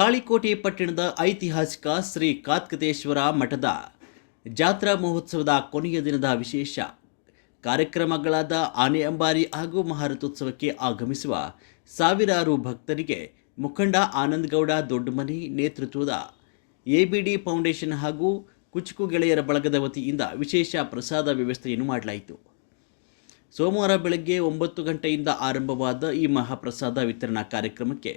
ತಾಳಿಕೋಟೆ ಪಟ್ಟಣದ ಐತಿಹಾಸಿಕ ಶ್ರೀ ಕಾತ್ಕತೇಶ್ವರ ಮಠದ ಜಾತ್ರಾ ಮಹೋತ್ಸವದ ಕೊನೆಯ ದಿನದ ವಿಶೇಷ ಕಾರ್ಯಕ್ರಮಗಳಾದ ಆನೆ ಅಂಬಾರಿ ಹಾಗೂ ಮಹಾರಥೋತ್ಸವಕ್ಕೆ ಆಗಮಿಸುವ ಸಾವಿರಾರು ಭಕ್ತರಿಗೆ ಮುಖಂಡ ಆನಂದಗೌಡ ದೊಡ್ಡಮನಿ ನೇತೃತ್ವದ ಎಬಿಡಿ ಫೌಂಡೇಶನ್ ಹಾಗೂ ಕುಚುಕು ಗೆಳೆಯರ ಬಳಗದ ವತಿಯಿಂದ ವಿಶೇಷ ಪ್ರಸಾದ ವ್ಯವಸ್ಥೆಯನ್ನು ಮಾಡಲಾಯಿತು. ಸೋಮವಾರ ಬೆಳಗ್ಗೆ 9 ಗಂಟೆಯಿಂದ ಆರಂಭವಾದ ಈ ಮಹಾಪ್ರಸಾದ ವಿತರಣಾ ಕಾರ್ಯಕ್ರಮಕ್ಕೆ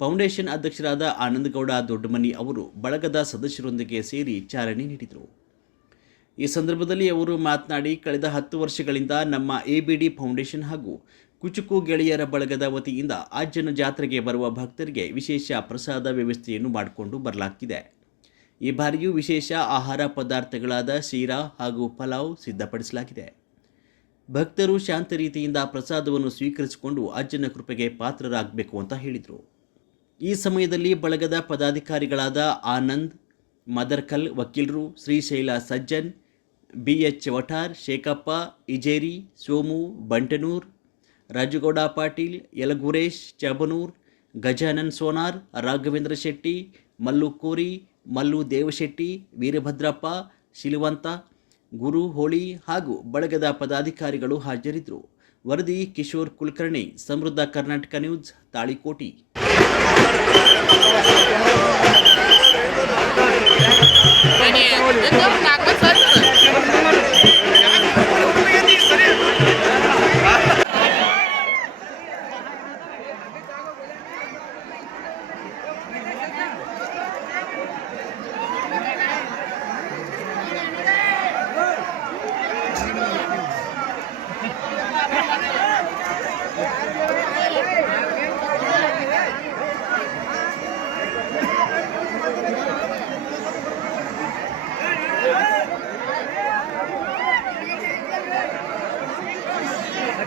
ಫೌಂಡೇಶನ್ ಅಧ್ಯಕ್ಷರಾದ ಆನಂದಗೌಡ ದೊಡ್ಡಮನಿ ಅವರು ಬಳಗದ ಸದಸ್ಯರೊಂದಿಗೆ ಸೇರಿ ಚಾಲನೆ ನೀಡಿದರು. ಈ ಸಂದರ್ಭದಲ್ಲಿ ಅವರು ಮಾತನಾಡಿ, ಕಳೆದ 10 ವರ್ಷಗಳಿಂದ ನಮ್ಮ ಎಬಿಡಿ ಫೌಂಡೇಶನ್ ಹಾಗೂ ಕುಚುಕು ಗೆಳೆಯರ ಬಳಗದ ವತಿಯಿಂದ ಅಜ್ಜನ ಜಾತ್ರೆಗೆ ಬರುವ ಭಕ್ತರಿಗೆ ವಿಶೇಷ ಪ್ರಸಾದ ವ್ಯವಸ್ಥೆಯನ್ನು ಮಾಡಿಕೊಂಡು ಬರಲಾಗ್ತಿದೆ. ಈ ಬಾರಿಯೂ ವಿಶೇಷ ಆಹಾರ ಪದಾರ್ಥಗಳಾದ ಶೀರಾ ಹಾಗೂ ಪಲಾವ್ ಸಿದ್ಧಪಡಿಸಲಾಗಿದೆ. ಭಕ್ತರು ಶಾಂತ ರೀತಿಯಿಂದ ಪ್ರಸಾದವನ್ನು ಸ್ವೀಕರಿಸಿಕೊಂಡು ಅಜ್ಜನ ಕೃಪೆಗೆ ಪಾತ್ರರಾಗಬೇಕು ಅಂತ ಹೇಳಿದರು. ಈ ಸಮಯದಲ್ಲಿ ಬಳಗದ ಪದಾಧಿಕಾರಿಗಳಾದ ಆನಂದ್ ಮದರ್ಕಲ್, ವಕೀಲರು ಶ್ರೀಶೈಲ ಸಜ್ಜನ್, BH ವಠಾರ್, ಶೇಖಪ್ಪ ಇಜೇರಿ, ಸೋಮು ಬಂಟನೂರ್, ರಾಜುಗೌಡ ಪಾಟೀಲ್, ಯಲಗುರೇಶ್ ಚಾಬನೂರ್, ಗಜಾನನ್ ಸೋನಾರ್, ರಾಘವೇಂದ್ರ ಶೆಟ್ಟಿ, ಮಲ್ಲು ಕೋರಿ, ಮಲ್ಲು ದೇವಶೆಟ್ಟಿ, ವೀರಭದ್ರಪ್ಪ, ಶಿಲುವಂತ, ಗುರು ಹೋಳಿ ಹಾಗೂ ಬಳಗದ ಪದಾಧಿಕಾರಿಗಳು ಹಾಜರಿದ್ದರು. ವರದಿ ಕಿಶೋರ್ ಕುಲಕರ್ಣಿ, ಸಮೃದ್ಧ ಕರ್ನಾಟಕ ನ್ಯೂಸ್, ತಾಳಿಕೋಟಿ.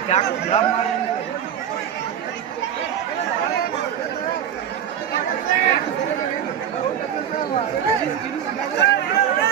क्या